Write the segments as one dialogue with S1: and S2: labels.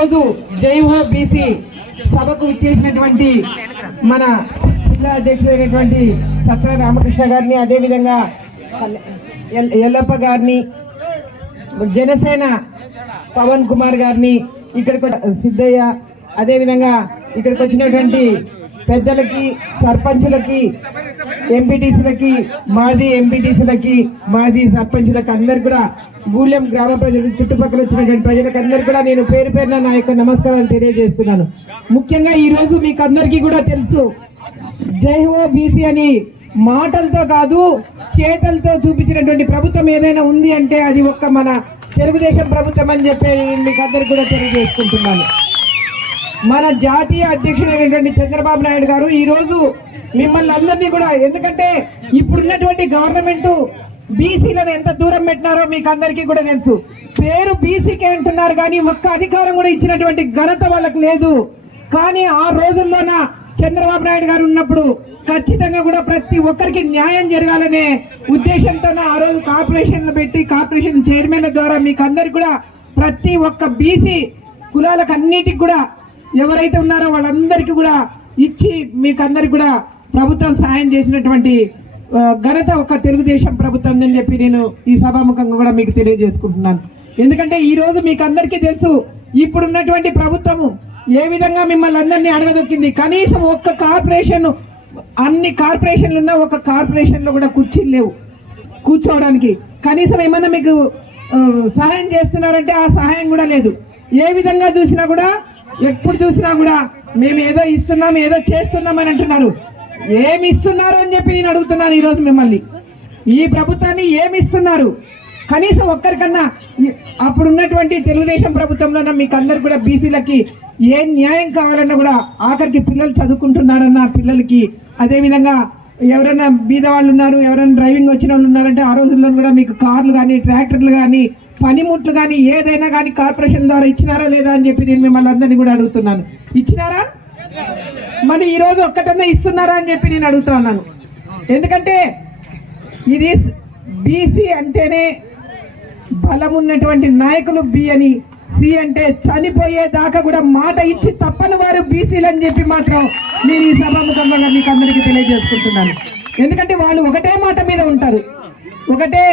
S1: ఈరోజు జైహో బీసీ సభకు ఇచ్చేసినటువంటి మన జిల్లా అధ్యక్షుడైనటువంటి సత్య రామకృష్ణ గారిని అదేవిధంగా ఎల్లప్ప గారిని జనసేన పవన్ కుమార్ గారిని ఇక్కడికి సిద్ధయ్య అదేవిధంగా ఇక్కడికి వచ్చినటువంటి పెద్దలకి సర్పంచులకి ఎంపీటీసీలకి మాజీ ఎంపీటీసీలకి మాజీ సర్పంచులకి అందరు కూడా గూడెం గ్రామ ప్రజలు చుట్టుపక్కల వచ్చినటువంటి ప్రజలకు అందరు కూడా నేను పేరు పేరున నా యొక్క నమస్కారాలు తెలియజేస్తున్నాను. ముఖ్యంగా ఈ రోజు మీకు అందరికీ కూడా తెలుసు. జై హో బీసీ అని మాటలతో కాదు చేతలతో చూపించినటువంటి ప్రభుత్వం ఏదైనా ఉంది అంటే అది ఒక్క మన తెలుగుదేశం ప్రభుత్వం అని చెప్పి మీకు అందరికి కూడా తెలియజేసుకుంటున్నాను. మన జాతీయ అధ్యక్షుడైనటువంటి చంద్రబాబు నాయుడు గారు ఈరోజు మిమ్మల్ని అందరినీ కూడా ఎందుకంటే ఇప్పుడున్నటువంటి గవర్నమెంట్ బీసీలను ఎంత దూరం పెట్టినారో మీకు అందరికీ కూడా తెలుసు. పేరు బీసీకే అంటున్నారు కానీ ఒక్క అధికారం కూడా ఇచ్చినటువంటి ఘనత వాళ్ళకి లేదు. కానీ ఆ రోజుల్లోన చంద్రబాబు నాయుడు గారు ఉన్నప్పుడు ఖచ్చితంగా కూడా ప్రతి ఒక్కరికి న్యాయం జరగాలనే ఉద్దేశంతో ఆ రోజు కార్పొరేషన్లు పెట్టి కార్పొరేషన్ చైర్మన్ల ద్వారా మీకు అందరికి కూడా ప్రతి ఒక్క బీసీ కులాలకు అన్నిటికి కూడా ఎవరైతే ఉన్నారో వాళ్ళందరికీ కూడా ఇచ్చి మీకు అందరికి కూడా ప్రభుత్వం సాయం చేసినటువంటి ఘనత ఒక తెలుగుదేశం ప్రభుత్వం అని చెప్పి నేను ఈ సభాముఖంగా కూడా మీకు తెలియజేసుకుంటున్నాను. ఎందుకంటే ఈరోజు మీకు అందరికీ తెలుసు ఇప్పుడున్నటువంటి ప్రభుత్వము ఏ విధంగా మిమ్మల్ని అందరినీ అడగదొక్కింది. కనీసం ఒక్క కార్పొరేషన్ అన్ని కార్పొరేషన్లు ఉన్నా ఒక కార్పొరేషన్లో కూడా కుర్చీలు లేవు కూర్చోవడానికి. కనీసం ఏమన్నా మీకు సహాయం చేస్తున్నారంటే ఆ సహాయం కూడా లేదు. ఏ విధంగా చూసినా కూడా ఎప్పుడు చూసినా కూడా మేము ఏదో ఇస్తున్నాం ఏదో చేస్తున్నాం అని అంటున్నారు. ఏమి ఇస్తున్నారు అని చెప్పి నేను అడుగుతున్నాను ఈరోజు మిమ్మల్ని. ఈ ప్రభుత్వాన్ని ఏమి ఇస్తున్నారు? కనీసం ఒక్కరికన్నా అప్పుడు ఉన్నటువంటి తెలుగుదేశం ప్రభుత్వంలో మీకు అందరు కూడా బీసీలకి ఏ న్యాయం కావాలన్నా కూడా ఆఖరికి పిల్లలు చదువుకుంటున్నారన్న పిల్లలకి. అదేవిధంగా ఎవరైనా బీద వాళ్ళు ఉన్నారు ఎవరైనా డ్రైవింగ్ వచ్చిన వాళ్ళు ఉన్నారంటే ఆ రోజుల్లో కూడా మీకు కార్లు కానీ ట్రాక్టర్లు కానీ పనిముట్లు కానీ ఏదైనా కానీ కార్పొరేషన్ ద్వారా ఇచ్చినారా లేదా అని చెప్పి నేను మిమ్మల్ని అందరినీ కూడా అడుగుతున్నాను. ఇచ్చినారా? మరి ఈరోజు ఒక్కటన్నా ఇస్తున్నారా అని చెప్పి నేను అడుగుతున్నాను ఎందుకంటే ఇది బీసీ అంటేనే బలం ఉన్నటువంటి నాయకులు బి అని సి అంటే చనిపోయేదాకా కూడా మాట ఇచ్చి తప్పని వారు బీసీలు అని చెప్పి మాత్రం నేను ఈ సభాముఖంగా మీకు అందరికీ తెలియజేసుకుంటున్నాను. ఎందుకంటే వాళ్ళు ఒకటే మాట మీద ఉంటారు. ఒకటే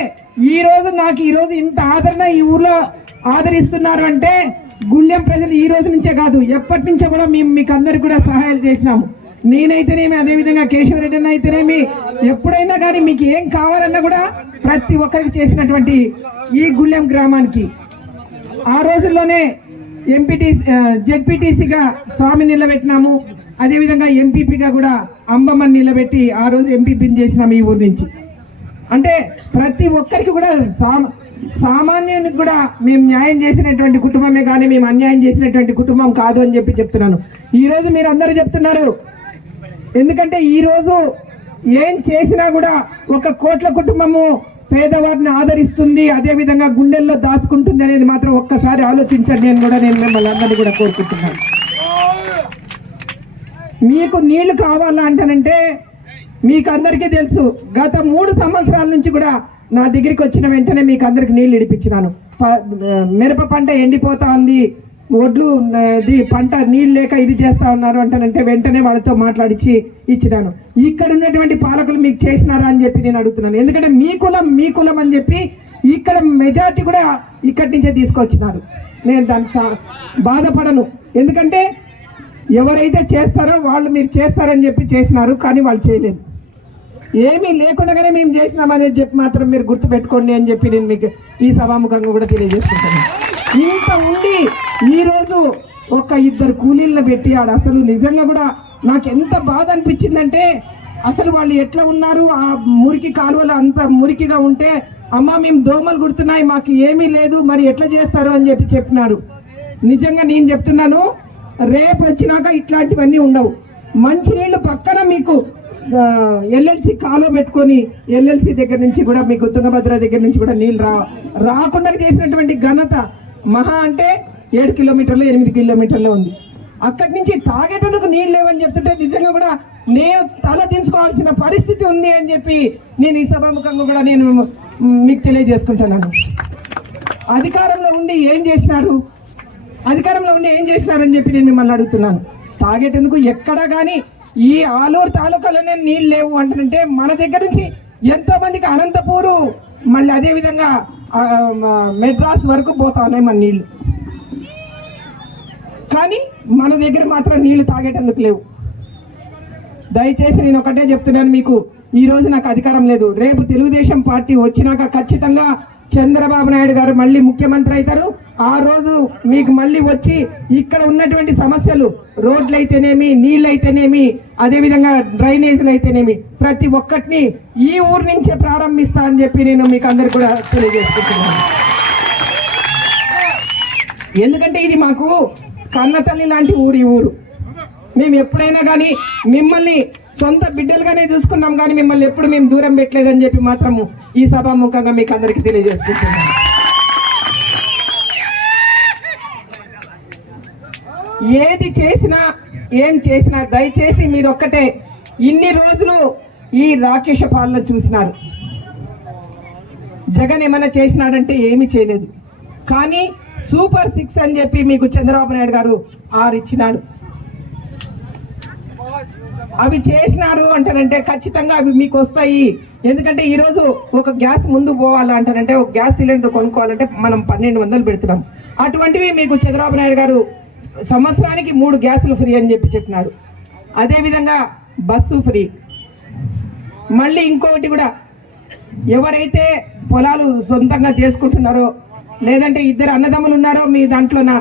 S1: ఈ రోజు నాకు ఈ రోజు ఇంత ఆదరణ ఈ ఊర్లో ఆదరిస్తున్నారు అంటే గుళ్ళెం ప్రజలు ఈ రోజు నుంచే కాదు ఎప్పటి నుంచో కూడా మేము మీకు అందరికి కూడా సహాయాలు చేసినాము. నేనైతేనేమి అదేవిధంగా కేశవరెడ్డి అన్న అయితేనేమి ఎప్పుడైనా కానీ మీకు ఏం కావాలన్నా కూడా ప్రతి ఒక్కరికి చేసినటువంటి ఈ గుళ్ళెం గ్రామానికి. ఆ రోజుల్లోనే ఎంపీటీ జెడ్పీటీసీగా స్వామి నిలబెట్టినాము అదేవిధంగా ఎంపీపీగా కూడా అంబమ్మని నిలబెట్టి ఆ రోజు ఎంపీపీని చేసినాము ఈ ఊరు నుంచి. అంటే ప్రతి ఒక్కరికి కూడా సామాన్యానికి సామాన్యునికి కూడా మేము న్యాయం చేసినటువంటి కుటుంబమే కానీ మేము అన్యాయం చేసినటువంటి కుటుంబం కాదు అని చెప్పి చెప్తున్నాను. ఈరోజు మీరు అందరూ చెప్తున్నారు. ఎందుకంటే ఈరోజు ఏం చేసినా కూడా ఒక కోట్ల కుటుంబము పేదవారిని ఆదరిస్తుంది అదేవిధంగా గుండెల్లో దాచుకుంటుంది అనేది మాత్రం ఒక్కసారి ఆలోచించండి నేను కూడా నేను మిమ్మల్ని అందరినీ కూడా కోరుకుంటున్నాను. మీకు నీళ్ళు కావాలా అంటానంటే మీకు అందరికీ తెలుసు గత మూడు సంవత్సరాల నుంచి కూడా నా దగ్గరికి వచ్చిన వెంటనే మీకు అందరికి నీళ్ళు ఇడిపించినాను. మిరప పంట ఎండిపోతా ఉంది. ఒడ్లు ఇది పంట నీళ్ళు లేక ఇది చేస్తా ఉన్నారు అంటానంటే వెంటనే వాళ్ళతో మాట్లాడిచ్చి ఇచ్చినాను. ఇక్కడ ఉన్నటువంటి పాలకులు మీకు చేసినారా అని చెప్పి నేను అడుగుతున్నాను. ఎందుకంటే మీ కులం మీ కులం అని చెప్పి ఇక్కడ మెజార్టీ కూడా ఇక్కడి నుంచే తీసుకొచ్చినారు. నేను దానికి బాధపడను. ఎందుకంటే ఎవరైతే చేస్తారో వాళ్ళు మీరు చేస్తారని చెప్పి చేసినారు కానీ వాళ్ళు చేయలేదు. ఏమీ లేకుండానే మేము చేసినామనేది చెప్పి మాత్రం మీరు గుర్తుపెట్టుకోండి అని చెప్పి నేను మీకు ఈ సభాముఖంగా కూడా తెలియజేసుకుంటాను ఇంత ఉండి ఈరోజు ఒక ఇద్దరు కూలీలను పెట్టి ఆడ అసలు నిజంగా కూడా నాకు ఎంత బాధ అనిపించిందంటే అసలు వాళ్ళు ఎట్లా ఉన్నారు? ఆ మురికి కాలువలు అంత మురికిగా ఉంటే అమ్మ మేము దోమలు గుడుతున్నాయి మాకు ఏమీ లేదు మరి ఎట్లా చేస్తారు అని చెప్పి చెప్పినారు. నిజంగా నేను చెప్తున్నాను రేపు వచ్చినాక ఇట్లాంటివన్నీ ఉండవు. మంచినీళ్ళు పక్కన మీకు ఎల్ఎల్సి కాలువ పెట్టుకొని ఎల్ఎల్సి దగ్గర నుంచి కూడా మీకు తుంగభద్ర దగ్గర నుంచి కూడా నీళ్ళు రా రాకుండా చేసినటువంటి ఘనత మహా అంటే ఏడు కిలోమీటర్లు ఎనిమిది కిలోమీటర్లు ఉంది. అక్కడి నుంచి తాగేటందుకు నీళ్ళు లేవని చెప్తుంటే నిజంగా కూడా నేను తల దించుకోవాల్సిన పరిస్థితి ఉంది అని చెప్పి నేను ఈ సభాముఖంగా కూడా నేను మీకు తెలియజేసుకుంటున్నాను. అధికారంలో ఉండి ఏం చేసినాడు? అధికారంలో ఉండి ఏం చేసినారని చెప్పి నేను మిమ్మల్ని అడుగుతున్నాను. తాగేటందుకు ఎక్కడ కానీ ఈ ఆలూరు తాలూకాలోనే నీళ్ళు లేవు అంటుంటే మన దగ్గర నుంచి ఎంతో మందికి అనంతపూరు మళ్ళీ అదే విధంగా మెడ్రాస్ వరకు పోతా ఉన్నాయి మన నీళ్ళు. కానీ మన దగ్గర మాత్రం నీళ్ళు తాగేటందుకు లేవు. దయచేసి నేను ఒకటే చెప్తున్నాను మీకు ఈ రోజు నాకు అధికారం లేదు. రేపు తెలుగుదేశం పార్టీ వచ్చినాక ఖచ్చితంగా చంద్రబాబు నాయుడు గారు మళ్ళీ ముఖ్యమంత్రి అవుతారు. ఆ రోజు మీకు మళ్ళీ వచ్చి ఇక్కడ ఉన్నటువంటి సమస్యలు రోడ్లు అయితేనేమి నీళ్ళు అయితేనేమి అదేవిధంగా డ్రైనేజీలు అయితేనేమి ప్రతి ఒక్కటిని ఈ ఊరు నుంచే ప్రారంభిస్తా అని చెప్పి నేను మీకు అందరు కూడా తెలియజేసుకుంటున్నాను. ఎందుకంటే ఇది మాకు కన్నతల్లి లాంటి ఊరు ఈ ఊరు. మేము ఎప్పుడైనా కానీ మిమ్మల్ని సొంత బిడ్డలుగానే చూసుకున్నాం కానీ మిమ్మల్ని ఎప్పుడు మేము దూరం పెట్టలేదని చెప్పి మాత్రము ఈ సభాముఖంగా మీకు అందరికీ తెలియజేసుకుంటున్నాం ఏది చేసినా ఏం చేసినా దయచేసి మీరు ఒక్కటే ఇన్ని రోజులు ఈ రాకేష పాలన చూసినారు. జగన్ ఏమైనా చేసినాడంటే ఏమీ చేయలేదు. కానీ సూపర్ సిక్స్ అని చెప్పి మీకు చంద్రబాబు నాయుడు గారు ఆరిచ్చినాడు. అవి చేసినారు అంటారంటే ఖచ్చితంగా అవి మీకు వస్తాయి. ఎందుకంటే ఈరోజు ఒక గ్యాస్ ముందు పోవాలంటారంటే ఒక గ్యాస్ సిలిండర్ కొనుక్కోవాలంటే మనం పన్నెండు వందలు పెడుతున్నాం. అటువంటివి మీకు చంద్రబాబు నాయుడు గారు సంవత్సరానికి మూడు గ్యాసులు ఫ్రీ అని చెప్పి చెప్పినాడు అదేవిధంగా బస్సు ఫ్రీ. మళ్ళీ ఇంకొకటి కూడా ఎవరైతే పొలాలు సొంతంగా చేసుకుంటున్నారో లేదంటే ఇద్దరు అన్నదమ్ములు ఉన్నారో మీ దాంట్లోన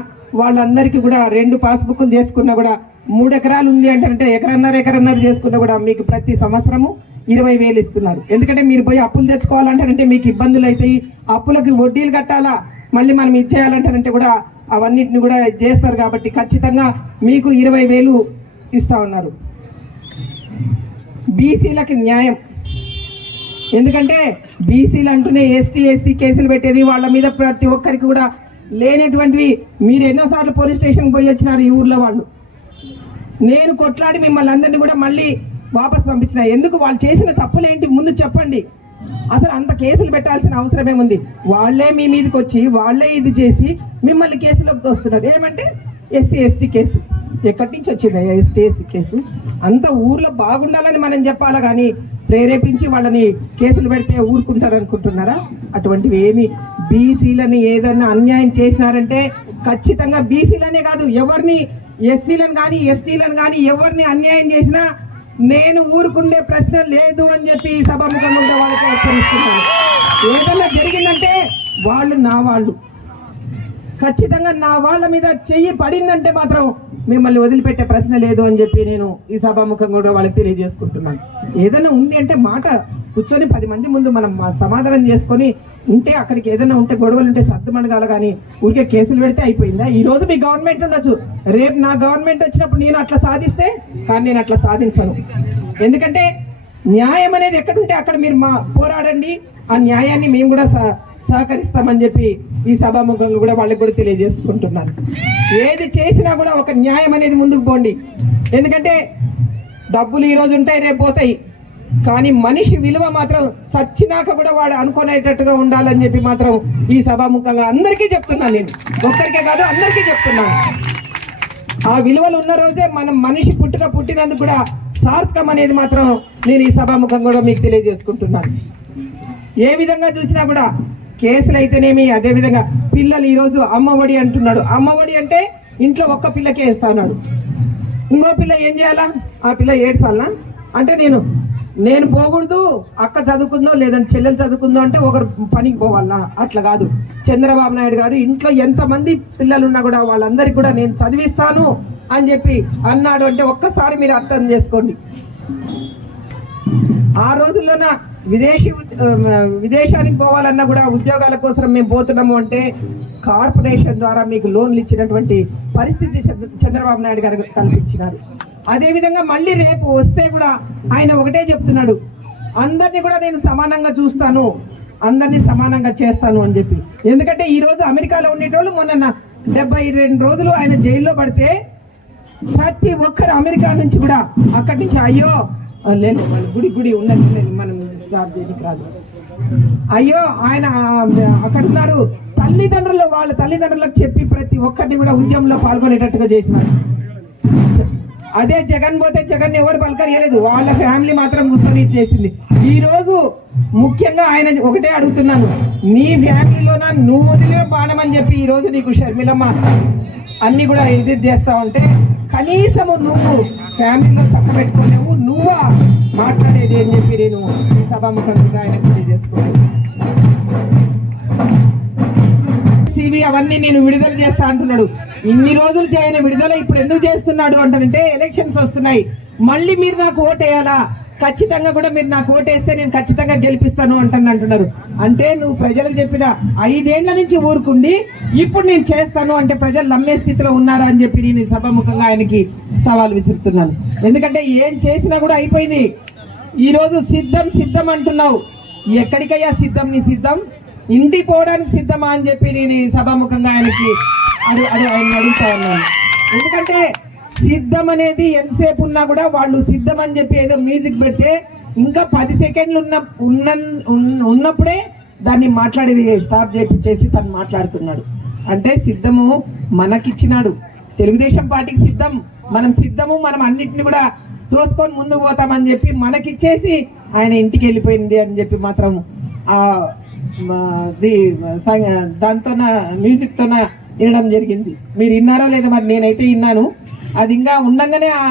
S1: వాళ్ళందరికీ కూడా రెండు పాస్బుక్లు చేసుకున్నా కూడా మూడు ఎకరాలు ఉంది అంటే ఎకరన్నర ఎకరన్నర చేసుకున్నా కూడా మీకు ప్రతి సంవత్సరము ఇరవై వేలు ఇస్తున్నారు. ఎందుకంటే మీరు పోయి అప్పులు తెచ్చుకోవాలంటారంటే మీకు ఇబ్బందులు అవుతాయి. అప్పులకి వడ్డీలు కట్టాలా? మళ్ళీ మనం ఇచ్చేయాలంటారంటే కూడా అవన్నిటిని కూడా చేస్తారు కాబట్టి ఖచ్చితంగా మీకు ఇరవై వేలు ఇస్తా ఉన్నారు. బీసీలకి న్యాయం. ఎందుకంటే బీసీలు అంటూనే ఎస్టీ ఎస్సీ కేసులు పెట్టేది వాళ్ళ మీద ప్రతి ఒక్కరికి కూడా లేనటువంటివి. మీరు ఎన్నోసార్లు పోలీస్ స్టేషన్కి పోయి వచ్చినారు ఈ ఊర్లో వాళ్ళు. నేను కొట్లాడి మిమ్మల్ని అందరినీ కూడా మళ్ళీ వాపస్ పంపించిన. ఎందుకు? వాళ్ళు చేసిన తప్పులేంటి? ముందు చెప్పండి. అసలు అంత కేసులు పెట్టాల్సిన అవసరం ఏముంది? వాళ్ళే మీ మీదకి వచ్చి వాళ్ళే ఇది చేసి మిమ్మల్ని కేసులోకి వస్తున్నారు ఏమంటే ఎస్సీ ఎస్టీ కేసు. ఎక్కడి నుంచి వచ్చింది? ST ST case. అంత ఊర్లో బాగుండాలని మనం చెప్పాలి కానీ ప్రేరేపించి వాళ్ళని కేసులు పెడితే ఊరుకుంటారు అనుకుంటున్నారా అటువంటివి ఏమి. బీసీలని ఏదైనా అన్యాయం చేసినారంటే ఖచ్చితంగా బీసీలనే కాదు ఎవరిని ఎస్సీలను కానీ ఎస్టీలను కానీ ఎవరిని అన్యాయం చేసినా నేను ఊరుకుండే ప్రశ్న లేదు అని చెప్పి ఈ సభాముఖంగా వాళ్ళకి హెచ్చరిస్తున్నాను. ఏదైనా జరిగిందంటే వాళ్ళు నా వాళ్ళు. ఖచ్చితంగా నా వాళ్ళ మీద చెయ్యి పడిందంటే మాత్రం మిమ్మల్ని వదిలిపెట్టే ప్రశ్న లేదు అని చెప్పి నేను ఈ సభాముఖం కూడా వాళ్ళకి తెలియజేసుకుంటున్నాను. ఏదైనా ఉంది అంటే మాట కూర్చొని పది మంది ముందు మనం మా సమాధానం చేసుకొని ఉంటే అక్కడికి ఏదైనా ఉంటే గొడవలు ఉంటే సర్దుమణగాల కానీ ఊరికే కేసులు పెడితే అయిపోయిందా? ఈ రోజు మీ గవర్నమెంట్ ఉండొచ్చు. రేపు నా గవర్నమెంట్ వచ్చినప్పుడు నేను అట్లా సాధిస్తే కానీ నేను అట్లా సాధించను. ఎందుకంటే న్యాయం అనేది ఎక్కడుంటే అక్కడ మీరు మా పోరాడండి. ఆ న్యాయాన్ని మేము కూడా సహ- సహకరిస్తామని చెప్పి ఈ సభాముఖంగా కూడా వాళ్ళకి కూడా తెలియజేసుకుంటున్నాను. ఏది చేసినా కూడా ఒక న్యాయం అనేది ముందుకు పోండి. ఎందుకంటే డబ్బులు ఈ రోజు ఉంటాయి రేపు పోతాయి. కానీ మనిషి విలువ మాత్రం చచ్చినాక కూడా వాడు అనుకునేటట్టుగా ఉండాలని చెప్పి మాత్రం ఈ సభాముఖంగా అందరికీ చెప్తున్నాను నేను. ఒక్కరికే కాదు అందరికీ చెప్తున్నాను. ఆ విలువలు ఉన్న రోజే మనం మనిషి పుట్టుక పుట్టినందుకు కూడా సార్థకం అనేది మాత్రం నేను ఈ సభాముఖం కూడా మీకు తెలియజేసుకుంటున్నాను. ఏ విధంగా చూసినా కూడా కేసులు అయితేనేమి అదే విధంగా పిల్లలు ఈరోజు అమ్మఒడి అంటున్నాడు. అమ్మఒడి అంటే ఇంట్లో ఒక్క పిల్లకే ఇస్తా ఉన్నాడు ఇంకో పిల్ల ఏం చేయాలా? ఆ పిల్ల ఏడ్చాలనా? అంటే నేను నేను పోకూడదు అక్క చదువుకుందో లేదంటే చెల్లెలు చదువుకుందో అంటే ఒకరు పనికి పోవాలా? అట్లా కాదు. చంద్రబాబు నాయుడు గారు ఇంట్లో ఎంతమంది పిల్లలు ఉన్నా కూడా వాళ్ళందరికీ కూడా నేను చదివిస్తాను అని చెప్పి అన్నాడు అంటే ఒక్కసారి మీరు అర్థం చేసుకోండి. ఆ రోజుల్లోన విదేశీ విదేశానికి పోవాలన్నా కూడా ఉద్యోగాల కోసం మేము పోతున్నాము అంటే కార్పొరేషన్ ద్వారా మీకు లోన్లు ఇచ్చినటువంటి పరిస్థితి చంద్ర- చంద్రబాబు నాయుడు గారు కల్పించినారు. అదేవిధంగా మళ్ళీ రేపు వస్తే కూడా ఆయన ఒకటే చెప్తున్నాడు అందరినీ కూడా నేను సమానంగా చూస్తాను అందరినీ సమానంగా చేస్తాను అని చెప్పి. ఎందుకంటే ఈరోజు అమెరికాలో ఉండేటోళ్ళు మొన్న డెబ్బై రెండు రోజులు ఆయన జైల్లో పడితే ప్రతి ఒక్కరు అమెరికా నుంచి కూడా అక్కడి నుంచి అయ్యో లేదు మన గుడి గుడి ఉన్నది మనం స్టాప్ చేయడానికి రాదు. అయ్యో ఆయన అక్కడున్నారు అక్కడ ఉన్నారు తల్లిదండ్రులు వాళ్ళ తల్లిదండ్రులకు చెప్పి ప్రతి ఒక్కరిని కూడా ఉద్యమంలో పాల్గొనేటట్టుగా చేసినారు. అదే జగన్ పోతే జగన్ ఎవరు పలకరియలేదు. వాళ్ళ ఫ్యామిలీ మాత్రం కూర్చొని చేసింది. ఈ రోజు ముఖ్యంగా ఆయన ఒకటే అడుగుతున్నాను. నీ ఫ్యామిలీలోన నువ్వు వదిలిన బాణం అని చెప్పి ఈ రోజు నీకు షర్మిలమ్మ అన్ని కూడా ఎదురు చేస్తా ఉంటే కనీసము నువ్వు ఫ్యామిలీలో చక్క పెట్టుకోలేవు. నువ్వా మాట్లాడేది అని చెప్పి నేను ఈ సభాముఖంగా ఆయన తెలియజేసుకోవాలి అవన్నీ నేను విడుదల చేస్తా అంటున్నాడు. ఇన్ని రోజులు చేయని విడుదల ఇప్పుడు ఎందుకు చేస్తున్నాడు అంటారంటే ఎలక్షన్స్ వస్తున్నాయి. మళ్ళీ మీరు నాకు ఓటేయాలా ఖచ్చితంగా కూడా మీరు నాకు ఓటేస్తే నేను ఖచ్చితంగా గెలిపిస్తాను అంటాను అంటున్నారు. అంటే నువ్వు ప్రజలకు చెప్పిన ఐదేళ్ళ నుంచి ఊరుకుండి ఇప్పుడు నేను చేస్తాను అంటే ప్రజలు నమ్మే స్థితిలో ఉన్నారా అని చెప్పి నేను సభాముఖంగా ఆయనకి సవాల్ విసురుతున్నాను. ఎందుకంటే ఏం చేసినా కూడా అయిపోయింది. ఈరోజు సిద్ధం సిద్ధం అంటున్నావు. ఎక్కడికయ్యా సిద్ధం నీ సిద్ధం? ఇంటికి పోవడానికి సిద్ధమా అని చెప్పి నేను ఈ సభాముఖంగా ఆయనకి అది అది ఆయన అడుగుతా ఉన్నాను. ఎందుకంటే సిద్ధం అనేది ఎంతసేపు ఉన్నా కూడా వాళ్ళు సిద్ధం అని చెప్పి ఏదో మ్యూజిక్ పెడితే ఇంకా పది సెకండ్లు ఉన్న ఉన్న ఉన్నప్పుడే దాన్ని మాట్లాడేది స్టాప్ చేసి తను మాట్లాడుతున్నాడు. అంటే సిద్ధము మనకిచ్చినాడు. తెలుగుదేశం పార్టీకి సిద్ధం. మనం సిద్ధము మనం అన్నిటిని కూడా తోసుకొని ముందుకు పోతామని చెప్పి మనకిచ్చేసి ఆయన ఇంటికి వెళ్ళిపోయింది అని చెప్పి మాత్రం దాంతోన మ్యూజిక్ తోన వినడం జరిగింది. మీరు విన్నారా లేదా మరి నేనైతే విన్నాను. అది ఇంకా ఉండగానే ఆ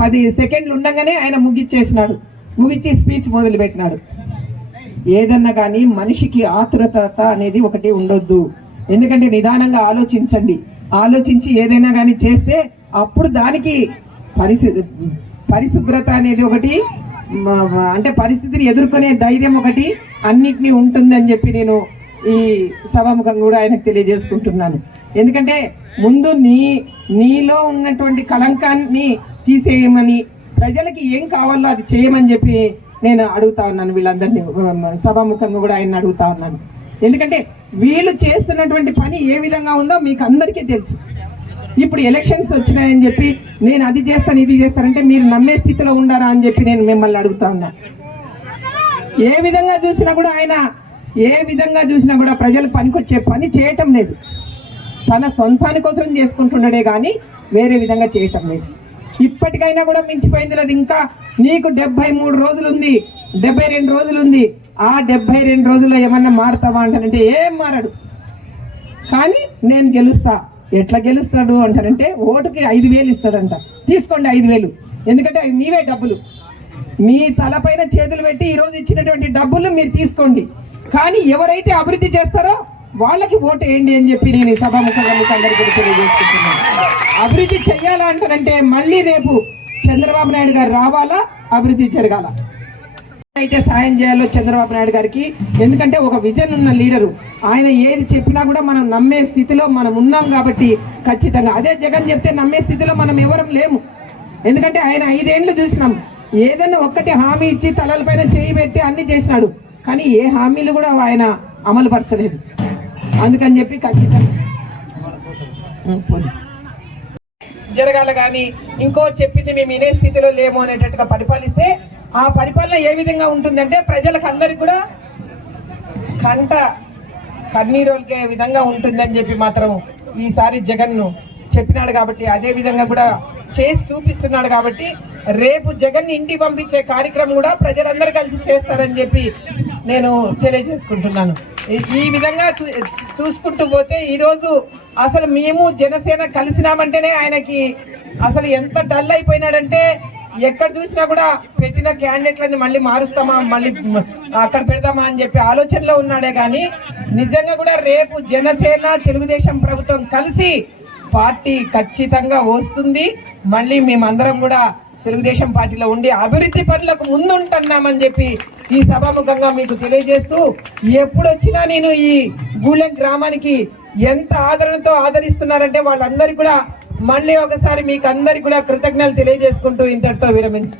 S1: పది సెకండ్లు ఉండగానే ఆయన ముగిచ్చేసినాడు. ముగిచ్చి స్పీచ్ మొదలు పెట్టినాడు ఏదన్నా కానీ మనిషికి ఆతురత అనేది ఒకటి ఉండొద్దు. ఎందుకంటే నిదానంగా ఆలోచించండి. ఆలోచించి ఏదైనా కానీ చేస్తే అప్పుడు దానికి పరిశు పరిశుభ్రత అనేది ఒకటి అంటే పరిస్థితిని ఎదుర్కొనే ధైర్యం ఒకటి అన్నిటినీ ఉంటుందని చెప్పి నేను ఈ సభాముఖం కూడా ఆయనకు తెలియజేసుకుంటున్నాను. ఎందుకంటే ముందు నీ నీలో ఉన్నటువంటి కలంకాన్ని తీసేయమని ప్రజలకి ఏం కావాలో అది చేయమని చెప్పి నేను అడుగుతా ఉన్నాను వీళ్ళందరినీ సభాముఖంగా కూడా ఆయన అడుగుతా ఉన్నాను. ఎందుకంటే వీళ్ళు చేస్తున్నటువంటి పని ఏ విధంగా ఉందో మీకు అందరికీ తెలుసు. ఇప్పుడు ఎలక్షన్స్ వచ్చినాయని చెప్పి నేను అది చేస్తాను ఇది చేస్తానంటే మీరు నమ్మే స్థితిలో ఉండారా అని చెప్పి నేను మిమ్మల్ని అడుగుతా ఉన్నా. ఏ విధంగా చూసినా కూడా ఆయన ఏ విధంగా చూసినా కూడా ప్రజలు పనికొచ్చే పని చేయటం లేదు. తన సొంతాని కోసం చేసుకుంటుండడే కానీ వేరే విధంగా చేయటం లేదు. ఇప్పటికైనా కూడా మించిపోయింది లేదు. ఇంకా నీకు డెబ్బై మూడు రోజులు ఉంది డెబ్బై రెండు రోజులు ఉంది ఆ డెబ్బై రెండు రోజుల్లో ఏమన్నా మారుతావా అంటానంటే ఏం మారడు. కానీ నేను గెలుస్తా. ఎట్లా గెలుస్తాడు అంటారంటే ఓటుకి ఐదు వేలు ఇస్తాడంట. తీసుకోండి ఐదు వేలు. ఎందుకంటే అవి మీవే డబ్బులు. మీ తలపైన చేతులు పెట్టి ఈ రోజు ఇచ్చినటువంటి డబ్బులు మీరు తీసుకోండి. కానీ ఎవరైతే అభివృద్ధి చేస్తారో వాళ్ళకి ఓటు వేయండి అని చెప్పి నేను ఈ సభాముఖంగా మీకు అందరికీ తెలియజేసుకుంటున్నాను. అభివృద్ధి చెయ్యాలంటారంటే మళ్ళీ రేపు చంద్రబాబు నాయుడు గారు రావాలా? అభివృద్ధి జరగాల? అయితే సాయం చేయాలో చంద్రబాబు నాయుడు గారికి. ఎందుకంటే ఒక విజన్ ఉన్న లీడరు. ఆయన ఏది చెప్పినా కూడా మనం నమ్మే స్థితిలో మనం ఉన్నాం కాబట్టి ఖచ్చితంగా. అదే జగన్ చెప్తే నమ్మే స్థితిలో మనం ఎవరం లేము. ఎందుకంటే ఆయన ఐదేళ్ళు చూసినాం. ఏదైనా ఒక్కటి హామీ ఇచ్చి తలల పైన చేయి పెట్టి అన్ని చేసినాడు. కానీ ఏ హామీలు కూడా ఆయన అమలు పరచలేదు అందుకని చెప్పి ఖచ్చితంగా జరగాల కానీ ఇంకో చెప్పింది మేము వినే స్థితిలో లేము అనేటట్టుగా పరిపాలిస్తే ఆ పరిపాలన ఏ విధంగా ఉంటుందంటే ప్రజలకు అందరికి కూడా కంట కన్నీరోలికే విధంగా ఉంటుందని చెప్పి మాత్రం ఈసారి జగన్ను చెప్పినాడు కాబట్టి అదే విధంగా కూడా చేసి చూపిస్తున్నాడు కాబట్టి రేపు జగన్ ఇంటికి పంపించే కార్యక్రమం కూడా ప్రజలందరూ కలిసి చేస్తారని చెప్పి నేను తెలియజేసుకుంటున్నాను. ఈ- ఈ విధంగా చూ- చూసుకుంటూ పోతే ఈరోజు అసలు మేము జనసేన కలిసినామంటేనే ఆయనకి అసలు ఎంత డల్ అయిపోయినాడంటే ఎక్కడ చూసినా కూడా పెట్టిన క్యాండిడేట్లని మళ్ళీ మారుస్తామా మళ్ళీ అక్కడ పెడదామా అని చెప్పి ఆలోచనలో ఉన్నాడే కానీ నిజంగా కూడా రేపు జనసేన తెలుగుదేశం ప్రభుత్వం కలిసి పార్టీ ఖచ్చితంగా వస్తుంది మళ్ళీ మేమందరం కూడా తెలుగుదేశం పార్టీలో ఉండి అభివృద్ధి పనులకు ముందుంటున్నామని చెప్పి ఈ సభాముఖంగా మీకు తెలియజేస్తూ ఎప్పుడు వచ్చినా నేను ఈ గూళెం గ్రామానికి ఎంత ఆదరణతో ఆదరిస్తున్నారంటే వాళ్ళందరికీ కూడా మళ్ళీ ఒకసారి మీకు అందరికి కూడా కృతజ్ఞతలు తెలియజేసుకుంటూ ఇంతటితో విరమించు